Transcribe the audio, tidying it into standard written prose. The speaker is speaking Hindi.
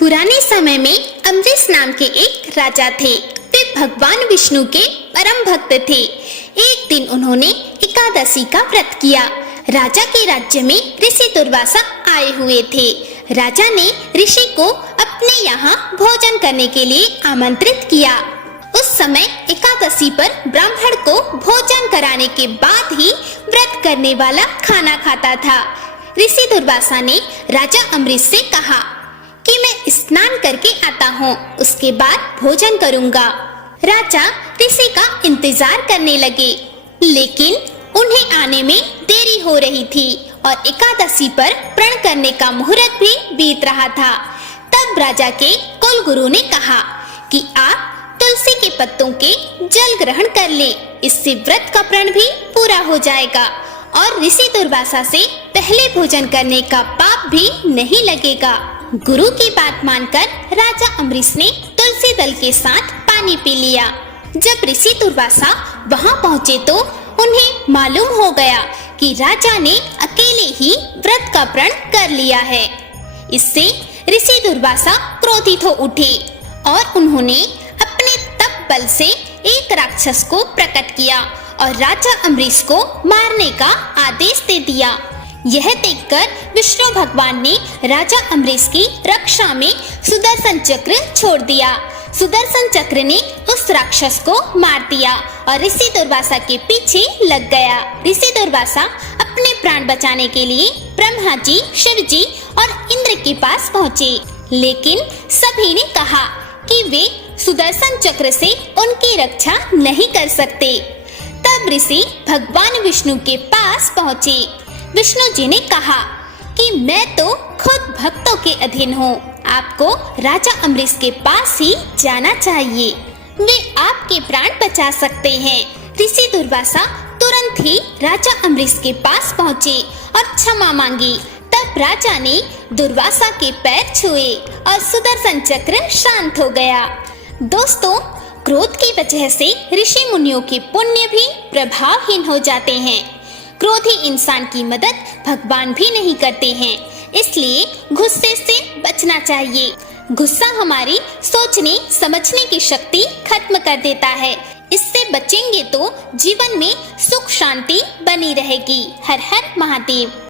पुराने समय में अम्बरीश नाम के एक राजा थे। वे भगवान विष्णु के परम भक्त थे। एक दिन उन्होंने एकादशी का व्रत किया। राजा के राज्य में ऋषि दुर्वासा आए हुए थे। राजा ने ऋषि को अपने यहाँ भोजन करने के लिए आमंत्रित किया। उस समय एकादशी पर ब्राह्मण को भोजन कराने के बाद ही व्रत करने वाला खाना खाता था। ऋषि दुर्वासा ने राजा अम्बरीश से कहा कि मैं स्नान करके आता हूँ, उसके बाद भोजन करूँगा। राजा ऋषि का इंतजार करने लगे, लेकिन उन्हें आने में देरी हो रही थी और एकादशी पर प्रण करने का मुहूर्त भी बीत रहा था। तब राजा के कुल गुरु ने कहा कि आप तुलसी के पत्तों के जल ग्रहण कर ले, इससे व्रत का प्रण भी पूरा हो जाएगा और ऋषि दुर्वासा से पहले भोजन करने का पाप भी नहीं लगेगा। गुरु की बात मानकर राजा अम्बरीश ने तुलसी दल के साथ पानी पी लिया। जब ऋषि दुर्वासा वहां पहुंचे तो उन्हें मालूम हो गया कि राजा ने अकेले ही व्रत का प्रण कर लिया है। इससे ऋषि दुर्वासा क्रोधित हो उठे और उन्होंने अपने तप बल से एक राक्षस को प्रकट किया और राजा अम्बरीश को मारने का आदेश दे दिया। यह देखकर विष्णु भगवान ने राजा अम्बरीश की रक्षा में सुदर्शन चक्र छोड़ दिया। सुदर्शन चक्र ने उस राक्षस को मार दिया और ऋषि दुर्वासा के पीछे लग गया। ऋषि दुर्वासा अपने प्राण बचाने के लिए ब्रह्मा जी, शिव जी और इंद्र के पास पहुँचे, लेकिन सभी ने कहा कि वे सुदर्शन चक्र से उनकी रक्षा नहीं कर सकते। तब ऋषि भगवान विष्णु के पास पहुँचे। विष्णु जी ने कहा कि मैं तो खुद भक्तों के अधीन हूँ, आपको राजा अम्बरीश के पास ही जाना चाहिए, वे आपके प्राण बचा सकते हैं। ऋषि दुर्वासा तुरंत ही राजा अम्बरीश के पास पहुँचे और क्षमा मांगी। तब राजा ने दुर्वासा के पैर छुए और सुदर्शन चक्र शांत हो गया। दोस्तों, क्रोध की वजह से ऋषि मुनियों के पुण्य भी प्रभावहीन हो जाते हैं। क्रोधी इंसान की मदद भगवान भी नहीं करते हैं, इसलिए गुस्से से बचना चाहिए। गुस्सा हमारी सोचने समझने की शक्ति खत्म कर देता है। इससे बचेंगे तो जीवन में सुख शांति बनी रहेगी। हर हर महादेव।